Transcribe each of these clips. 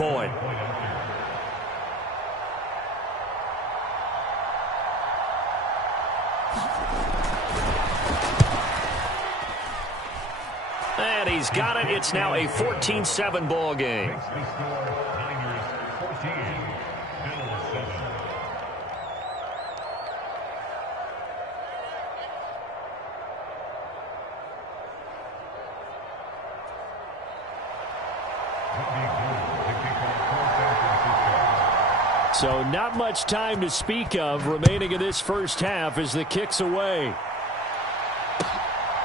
point. And he's got it. It's now a 14-7 ball game. So not much time to speak of remaining in this first half as the kick's away.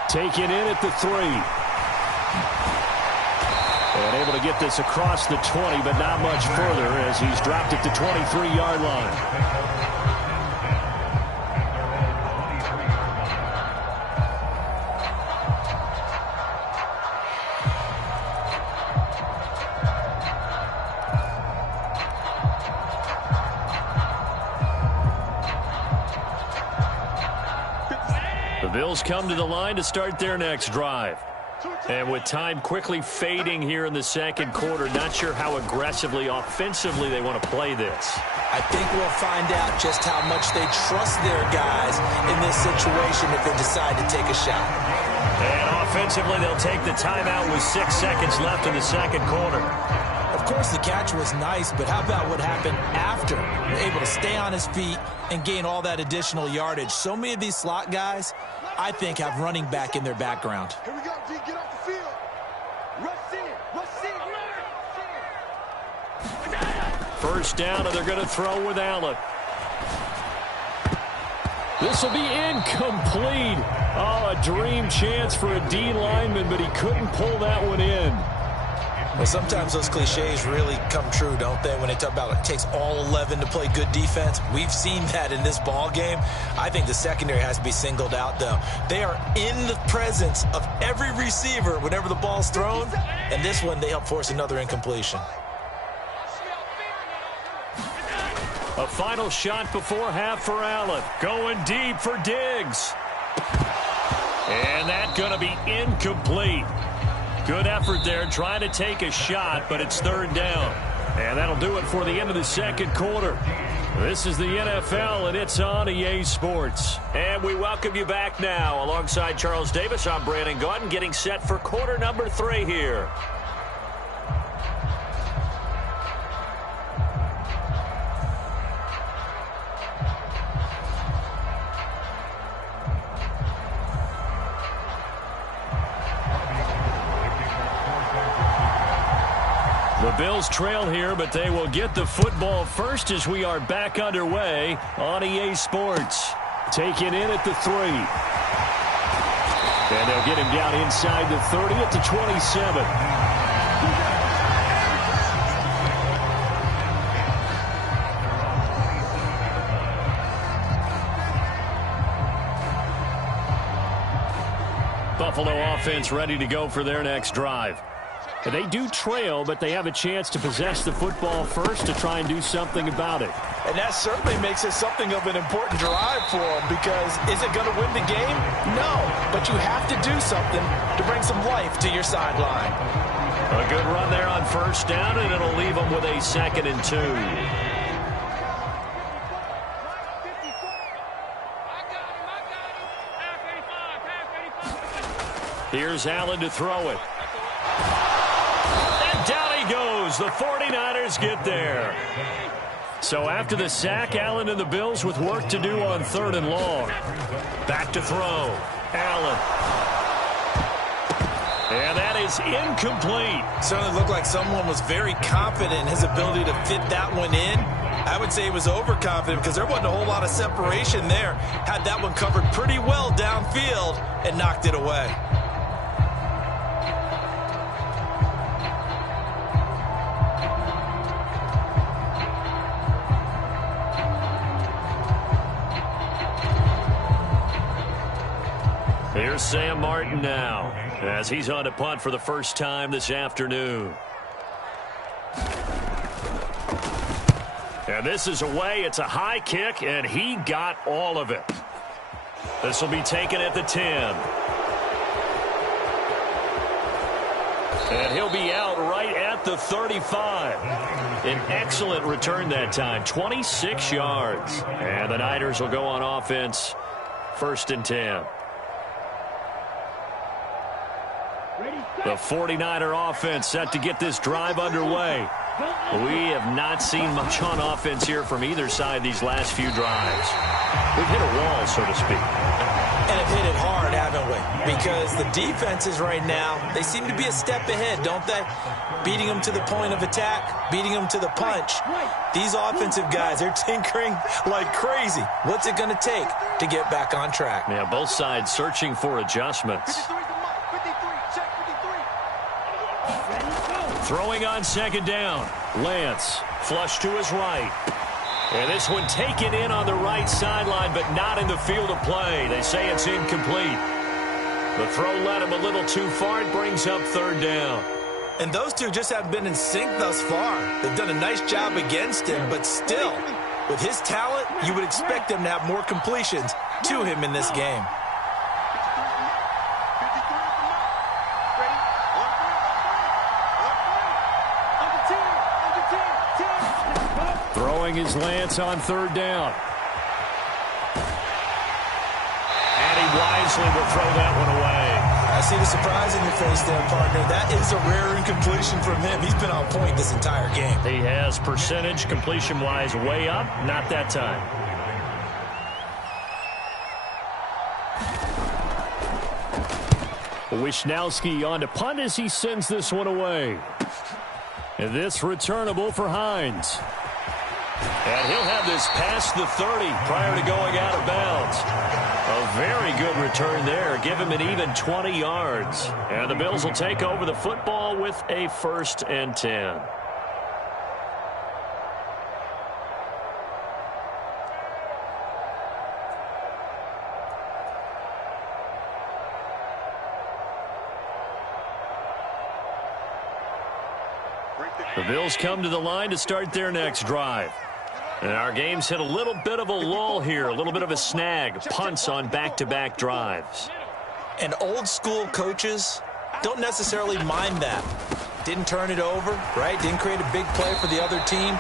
Taken in at the 3. And able to get this across the 20, but not much further as he's dropped it to 23-yard line. The Bills come to the line to start their next drive. And with time quickly fading here in the second quarter, not sure how aggressively, offensively they want to play this. I think we'll find out just how much they trust their guys in this situation if they decide to take a shot. And offensively, they'll take the timeout with 6 seconds left in the second quarter. Of course, the catch was nice, but how about what happened after? Able to stay on his feet and gain all that additional yardage. So many of these slot guys, I think, have running back in their background. Here we go, D, get off the field. Rush in. First down, and they're going to throw with Allen. This will be incomplete. Oh, a dream chance for a D lineman, but he couldn't pull that one in. Well, sometimes those cliches really come true, don't they, when they talk about it takes all 11 to play good defense. We've seen that in this ball game. I think the secondary has to be singled out, though. They are in the presence of every receiver whenever the ball's thrown, and this one they help force another incompletion. A final shot before half for Allen. Going deep for Diggs. And that's going to be incomplete. Good effort there trying to take a shot, but it's third down. And that'll do it for the end of the second quarter. This is the NFL, and it's on EA Sports. And we welcome you back now. Alongside Charles Davis, I'm Brandon Gaudin, getting set for quarter number 3 here. The Bills trail here, but they will get the football first as we are back underway on EA Sports. Taken in at the 3. And they'll get him down inside the 30 at the 27. Buffalo offense ready to go for their next drive. And they do trail, but they have a chance to possess the football first to try and do something about it. And that certainly makes it something of an important drive for them, because is it going to win the game? No, but you have to do something to bring some life to your sideline. A good run there on first down, and it'll leave them with a 2nd and 2. Here's Allen to throw it. And down he goes. The 49ers get there. So after the sack, Allen and the Bills with work to do on 3rd and long. Back to throw. Allen. And that is incomplete. Certainly looked like someone was very confident in his ability to fit that one in. I would say he was overconfident because there wasn't a whole lot of separation there. Had that one covered pretty well downfield and knocked it away. Here's Sam Martin now as he's on to punt for the first time this afternoon. And this is away. It's a high kick, and he got all of it. This will be taken at the 10. And he'll be out right at the 35. An excellent return that time, 26 yards. And the Niners will go on offense, 1st and 10. The 49er offense set to get this drive underway. We have not seen much on offense here from either side these last few drives. We've hit a wall, so to speak. And have hit it hard, haven't we? Because the defenses right now, they seem to be a step ahead, don't they? Beating them to the point of attack, beating them to the punch. These offensive guys, they're tinkering like crazy. What's it going to take to get back on track? Yeah, both sides searching for adjustments. Throwing on 2nd down. Lance, flush to his right. And this one taken in on the right sideline, but not in the field of play. They say it's incomplete. The throw led him a little too far. It brings up 3rd down. And those two just haven't been in sync thus far. They've done a nice job against him, but still, with his talent, you would expect them to have more completions to him in this game. Throwing his Lance on 3rd down. And he wisely will throw that one away. I see the surprise in your face there, partner. That is a rare incompletion from him. He's been on point this entire game. He has percentage completion-wise way up. Not that time. Wisnowski on to punt as he sends this one away. And this returnable for Hines. And he'll have this past the 30 prior to going out of bounds. A very good return there. Give him an even 20 yards. And the Bills will take over the football with a 1st and 10. The Bills come to the line to start their next drive. And our game's hit a little bit of a lull here, a little bit of a snag. Punts on back-to-back drives. And old-school coaches don't necessarily mind that. Didn't turn it over, right? Didn't create a big play for the other team.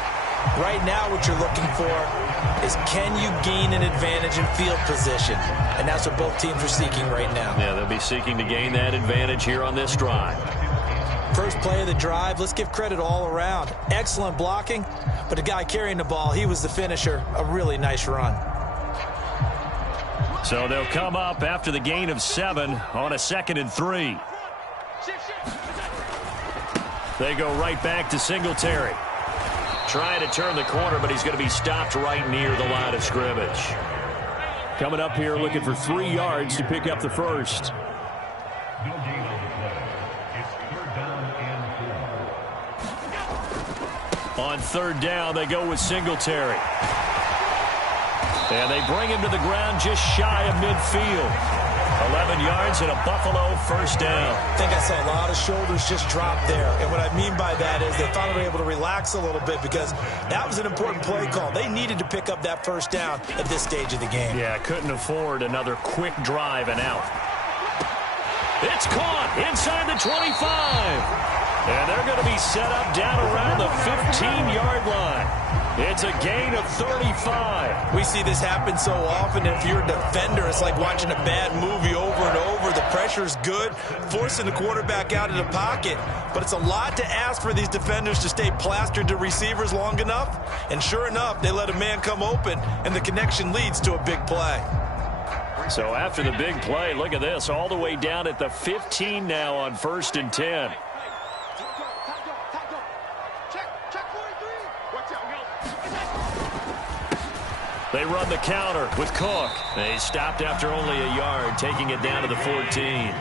Right now what you're looking for is can you gain an advantage in field position? And that's what both teams are seeking right now. Yeah, they'll be seeking to gain that advantage here on this drive. First play of the drive, let's give credit all around. Excellent blocking, but the guy carrying the ball, he was the finisher. A really nice run. So they'll come up after the gain of 7 on a 2nd and 3. They go right back to Singletary. Trying to turn the corner, but he's going to be stopped right near the line of scrimmage. Coming up here looking for 3 yards to pick up the first. On 3rd down, they go with Singletary. And they bring him to the ground just shy of midfield. 11 yards and a Buffalo 1st down. I think I saw a lot of shoulders just drop there. And what I mean by that is they finally were able to relax a little bit because that was an important play call. They needed to pick up that 1st down at this stage of the game. Yeah, couldn't afford another quick drive and out. It's caught inside the 25. And they're going to be set up down around the 15-yard line. It's a gain of 35. We see this happen so often. If you're a defender, it's like watching a bad movie over and over. The pressure's good, forcing the quarterback out of the pocket. But it's a lot to ask for these defenders to stay plastered to receivers long enough. And sure enough, they let a man come open, and the connection leads to a big play. So after the big play, look at this, all the way down at the 15 now on 1st and 10. They run the counter with Cook. They stopped after only a yard, taking it down to the 14.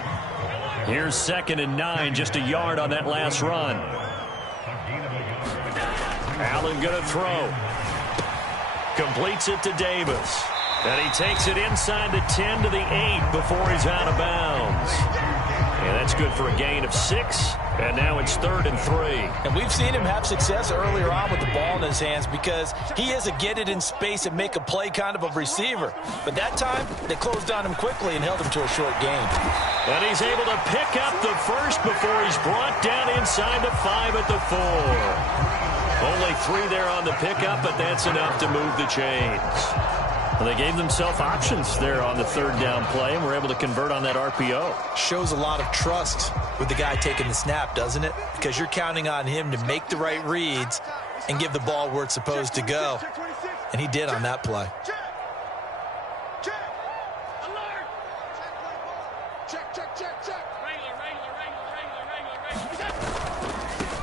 Here's 2nd and 9, just a yard on that last run. Allen going to throw. Completes it to Davis. And he takes it inside the 10 to the 8 before he's out of bounds. And that's good for a gain of 6. And now it's 3rd and 3. And we've seen him have success earlier on with the ball in his hands because he is a get it in space and make a play kind of a receiver. But that time, they closed on him quickly and held him to a short gain. And he's able to pick up the first before he's brought down inside the 5 at the 4. Only 3 there on the pickup, but that's enough to move the chains. Well, they gave themselves options there on the third down play and were able to convert on that RPO. Shows a lot of trust with the guy taking the snap, doesn't it? Because you're counting on him to make the right reads and give the ball where it's supposed to go. And he did on that play.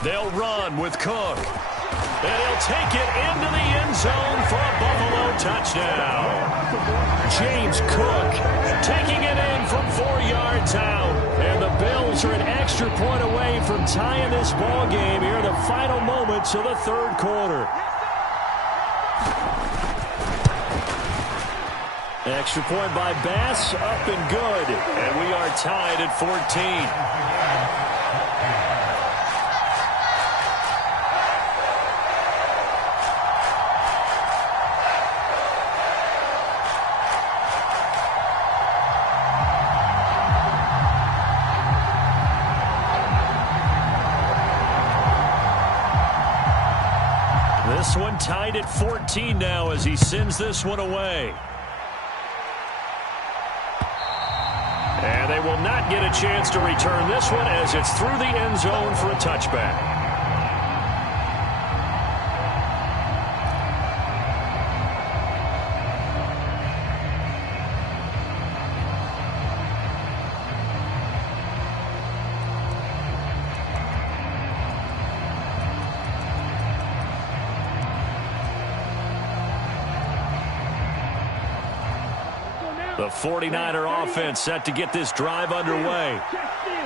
They'll run with Cook. And he'll take it into the end zone for a Buffalo touchdown. James Cook taking it in from 4 yards out. And the Bills are an extra point away from tying this ball game here in the final moments of the third quarter. Extra point by Bass, up and good. And we are tied at 14. This one tied at 14 now as he sends this one away. And they will not get a chance to return this one as it's through the end zone for a touchback. The 49er offense set to get this drive underway.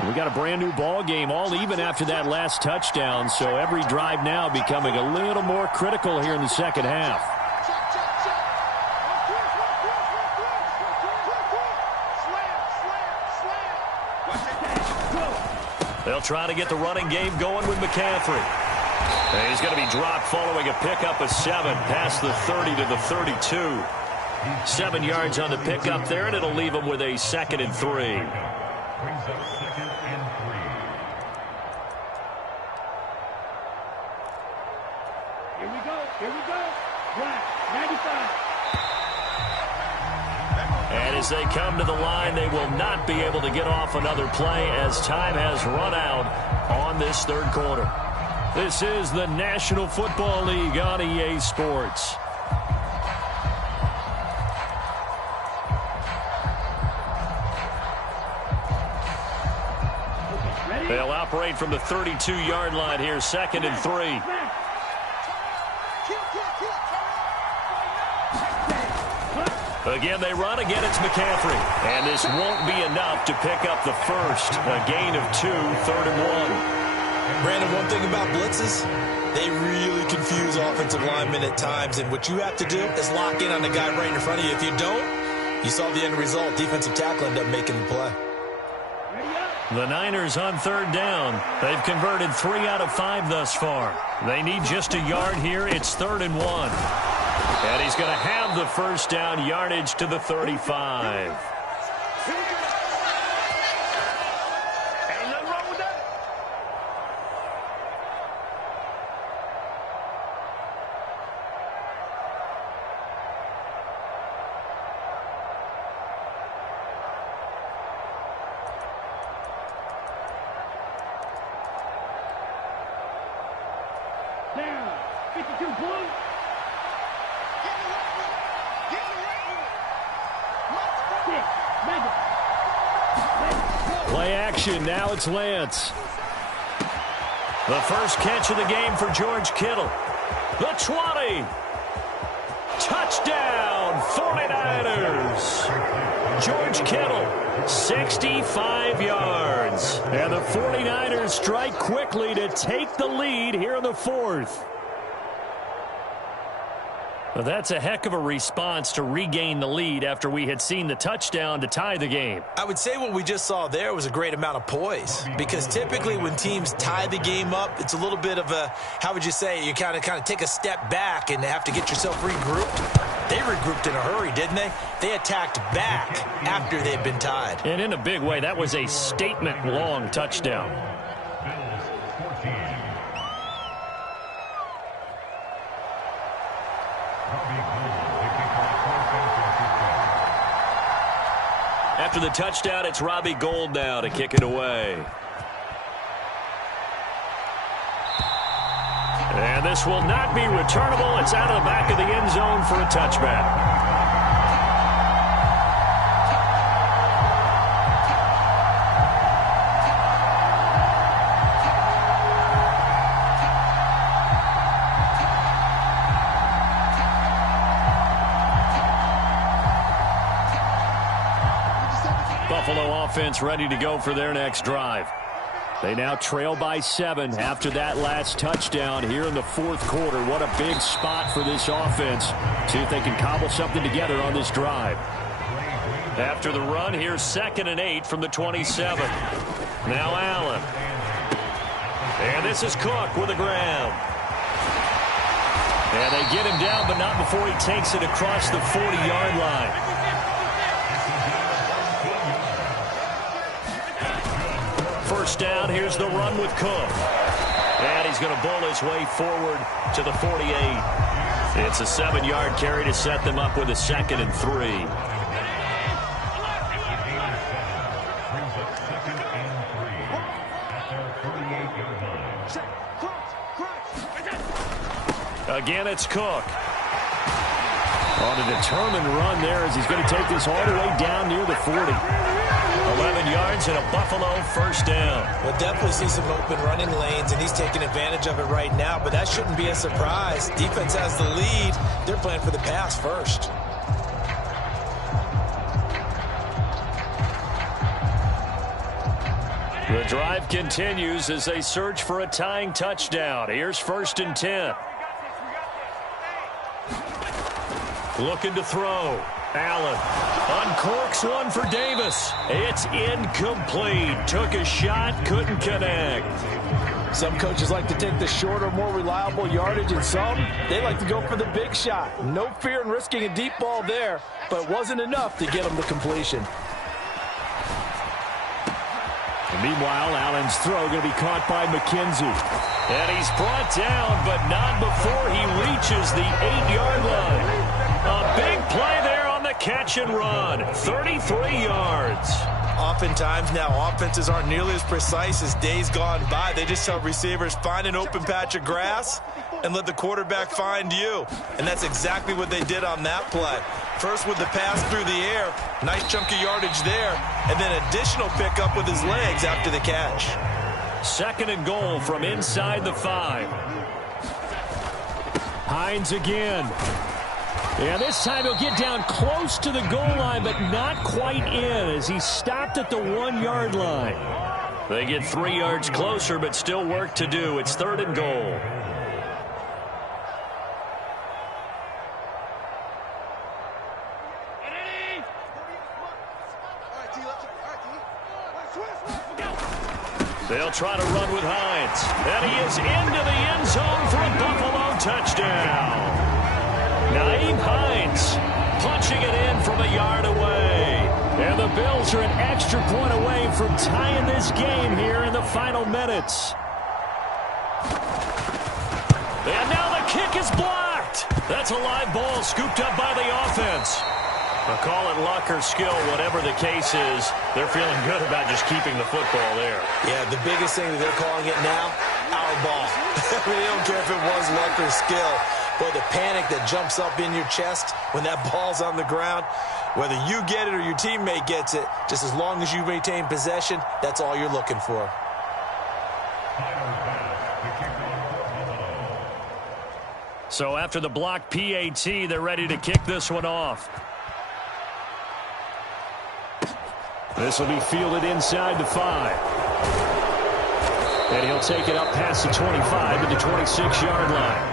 We got a brand new ball game, all even after that last touchdown, so every drive now becoming a little more critical here in the second half. They'll try to get the running game going with McCaffrey. And he's going to be dropped following a pickup of 7 past the 30 to the 32. 7 yards on the pickup there, and it'll leave him with a 2nd and 3. Brings up 2nd and 3. Here we go. Here we go. Right. 95. And as they come to the line, they will not be able to get off another play as time has run out on this third quarter. This is the National Football League on EA Sports. They'll operate from the 32-yard line here, 2nd and 3. Again, they run. Again, it's McCaffrey. And this won't be enough to pick up the first. A gain of 2, 3rd and 1. Brandon, one thing about blitzes, they really confuse offensive linemen at times. And what you have to do is lock in on the guy right in front of you. If you don't, you saw the end result. Defensive tackle ended up making the play. The Niners on 3rd down. They've converted 3 out of 5 thus far. They need just a yard here. It's 3rd and 1. And he's going to have the first down, yardage to the 35. Play action. Now it's Lance. The first catch of the game for George Kittle. The 20. Touchdown, 49ers. George Kittle, 65 yards. And the 49ers strike quickly to take the lead here in the 4th. Well, that's a heck of a response to regain the lead after we had seen the touchdown to tie the game. I would say what we just saw there was a great amount of poise, because typically when teams tie the game up, it's a little bit of a, how would you say, you kind of take a step back and have to get yourself regrouped. They regrouped in a hurry, didn't they? They attacked back after they'd been tied. And in a big way, that was a statement-long touchdown. After the touchdown, it's Robbie Gould now to kick it away. And this will not be returnable. It's out of the back of the end zone for a touchback. Buffalo offense ready to go for their next drive. They now trail by 7 after that last touchdown here in the fourth quarter. What a big spot for this offense. See if they can cobble something together on this drive. After the run, here's 2nd and 8 from the 27. Now Allen. And this is Cook with a grab. And they get him down, but not before he takes it across the 40-yard line. First down, here's the run with Cook. And he's going to bowl his way forward to the 48. It's a 7-yard carry to set them up with a 2nd and 3. Again, it's Cook. On a determined run there as he's going to take this all the way down near the 40. 11 yards and a Buffalo first down. We'll definitely see some open running lanes, and he's taking advantage of it right now, but that shouldn't be a surprise. Defense has the lead. They're playing for the pass first. The drive continues as they search for a tying touchdown. Here's 1st and 10. Looking to throw. Allen uncorks one for Davis. It's incomplete. Took a shot, couldn't connect. Some coaches like to take the shorter, more reliable yardage, and some, they like to go for the big shot. No fear in risking a deep ball there, but it wasn't enough to get them to completion. And meanwhile, Allen's throw going to be caught by McKenzie. And he's brought down, but not before he reaches the 8-yard line. A big play there on the catch and run. 33 yards. Oftentimes now, offenses aren't nearly as precise as days gone by. They just tell receivers, find an open patch of grass and let the quarterback find you. And that's exactly what they did on that play. First with the pass through the air, nice chunk of yardage there, and then additional pickup with his legs after the catch. 2nd and goal from inside the 5. Hines again. Yeah, this time he'll get down close to the goal line, but not quite in as he stopped at the 1-yard line. They get 3 yards closer, but still work to do. It's 3rd and goal. They'll try to run with Hines. And he is into the end zone for a Buffalo touchdown. Nyheim Hines punching it in from a yard away. And the Bills are an extra point away from tying this game here in the final minutes. And now the kick is blocked. That's a live ball scooped up by the offense. Now call it luck or skill, whatever the case is, they're feeling good about just keeping the football there. Yeah, the biggest thing that they're calling it now, our ball. I mean, they don't care if it was luck or skill. Boy, the panic that jumps up in your chest when that ball's on the ground, whether you get it or your teammate gets it, just as long as you maintain possession, that's all you're looking for. So after the block PAT, they're ready to kick this one off. This will be fielded inside the 5. And he'll take it up past the 25 to the 26-yard line.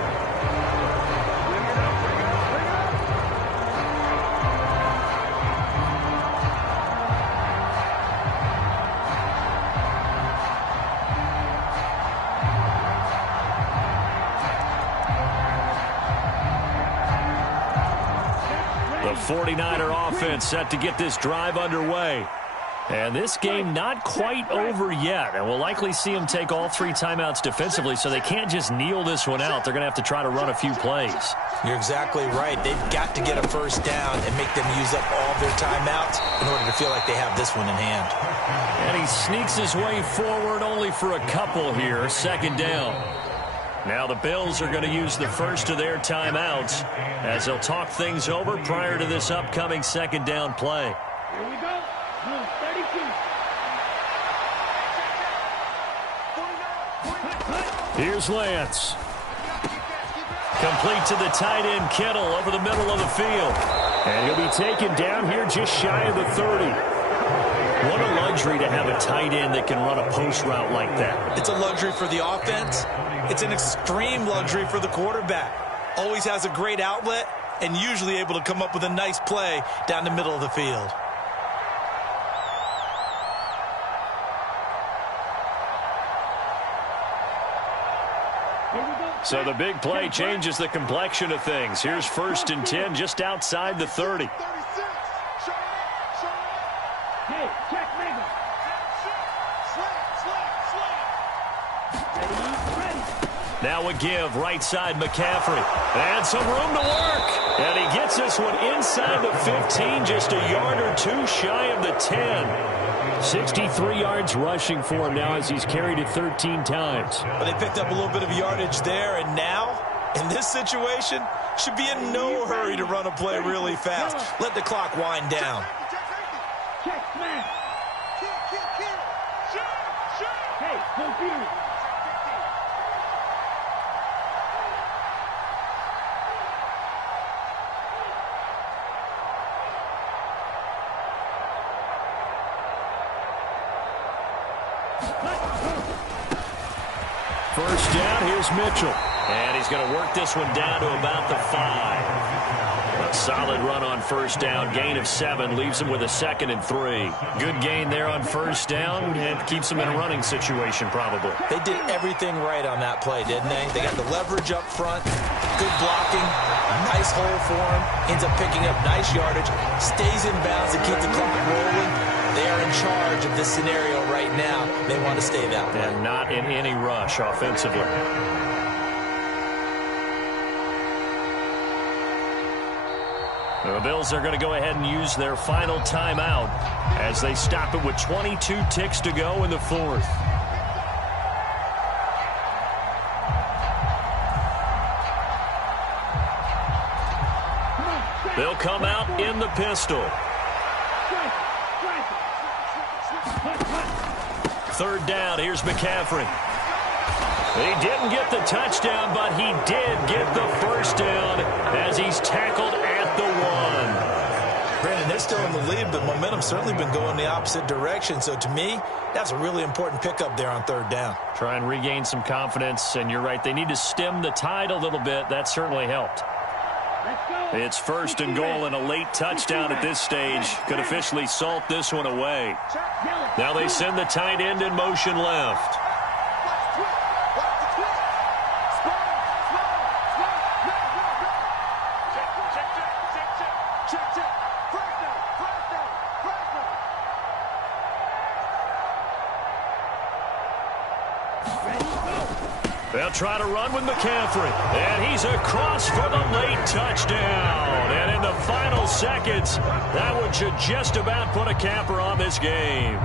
The 49er offense set to get this drive underway. And this game not quite over yet. And we'll likely see them take all 3 timeouts defensively, so they can't just kneel this one out. They're going to have to try to run a few plays. You're exactly right. They've got to get a first down and make them use up all their timeouts in order to feel like they have this one in hand. And he sneaks his way forward only for a couple here. Second down. Now the Bills are going to use the first of their timeouts as they'll talk things over prior to this upcoming second down play. Here we go. Move 32. Here's Lance. Complete to the tight end, Kittle, over the middle of the field. And he'll be taken down here just shy of the 30. What a luxury to have a tight end that can run a post route like that. It's a luxury for the offense. It's an extreme luxury for the quarterback. Always has a great outlet and usually able to come up with a nice play down the middle of the field. So the big play changes the complexion of things. Here's 1st and 10 just outside the 30. Hey, check Ringo. Now a give, right side McCaffrey. And some room to work. And he gets this one inside the 15, just a yard or 2 shy of the 10. 63 yards rushing for him now as he's carried it 13 times. But they picked up a little bit of yardage there, and now, in this situation, should be in no hurry to run a play really fast. Let the clock wind down. Check smash. Hey, confused. First down, here's Mitchell. And he's going to work this one down to about the 5. A solid run on first down. Gain of 7 leaves him with a 2nd and 3. Good gain there on first down and keeps him in a running situation probably. They did everything right on that play, didn't they? They got the leverage up front, good blocking, nice hole for him, ends up picking up nice yardage, stays in bounds and keeps the clock rolling. They are in charge of this scenario right now. They want to stay that way. And not in any rush offensively. The Bills are going to go ahead and use their final timeout as they stop it with 22 ticks to go in the 4th. They'll come out in the pistol. 3rd down, here's McCaffrey. He didn't get the touchdown, but he did get the first down as he's tackled at the 1. Brandon, they're still in the lead, but momentum's certainly been going the opposite direction. So to me, that's a really important pickup there on 3rd down. Try and regain some confidence, and you're right, they need to stem the tide a little bit. That certainly helped. It's 1st and goal and a late touchdown at this stage. Could officially salt this one away. Now they send the tight end in motion left. They'll try to run with McCaffrey. And he's across for the late touchdown. And in the final seconds, that one should just about put a capper on this game.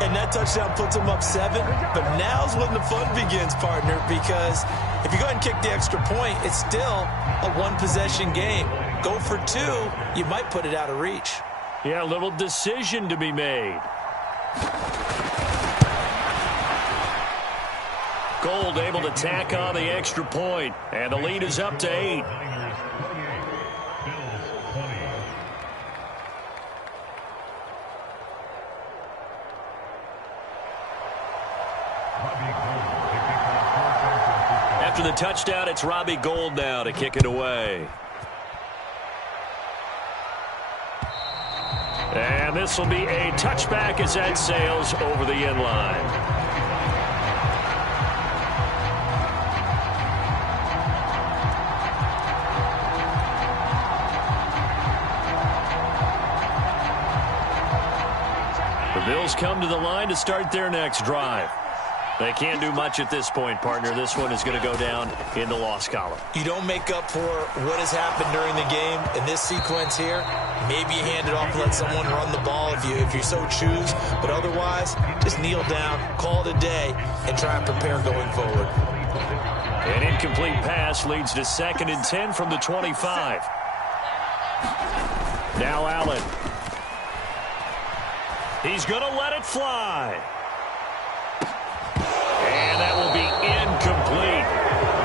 And that touchdown puts them up 7. But now's when the fun begins, partner, because if you go ahead and kick the extra point, it's still a one-possession game. Go for 2, you might put it out of reach. Yeah, a little decision to be made. Gold able to tack on the extra point, and the lead is up to 8. After the touchdown, it's Robbie Gould now to kick it away. And this will be a touchback as that sails over the end line. Eagles come to the line to start their next drive. They can't do much at this point, partner. This one is going to go down in the loss column. You don't make up for what has happened during the game in this sequence here. Maybe you hand it off and let someone run the ball if you so choose. But otherwise, just kneel down, call it a day, and try and prepare going forward. An incomplete pass leads to 2nd and 10 from the 25. Now Allen. He's going to let it fly. And that will be incomplete.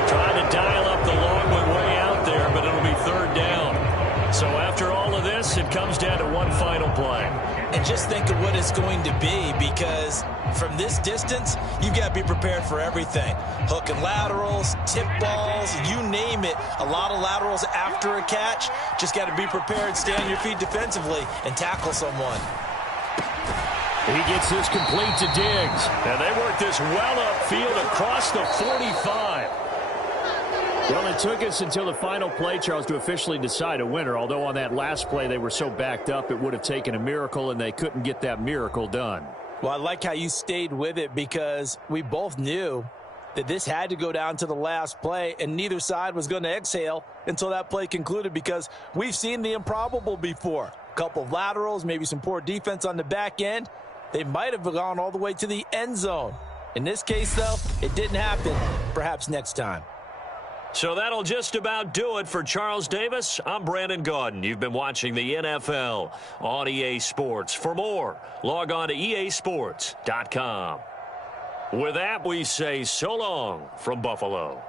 Trying to dial up the long way out there, but it'll be 3rd down. So after all of this, it comes down to one final play. And just think of what it's going to be, because from this distance, you've got to be prepared for everything. Hook and laterals, tip balls, you name it. A lot of laterals after a catch. Just got to be prepared, stay on your feet defensively, and tackle someone. He gets this complete to Diggs. And they work this well upfield across the 45. Well, it took us until the final play, Charles, to officially decide a winner. Although on that last play they were so backed up, it would have taken a miracle, and they couldn't get that miracle done. Well, I like how you stayed with it, because we both knew that this had to go down to the last play, and neither side was going to exhale until that play concluded, because we've seen the improbable before. A couple of laterals, maybe some poor defense on the back end. They might have gone all the way to the end zone. In this case, though, it didn't happen. Perhaps next time. So that'll just about do it for Charles Davis. I'm Brandon Gaudin. You've been watching the NFL on EA Sports. For more, log on to easports.com. With that, we say so long from Buffalo.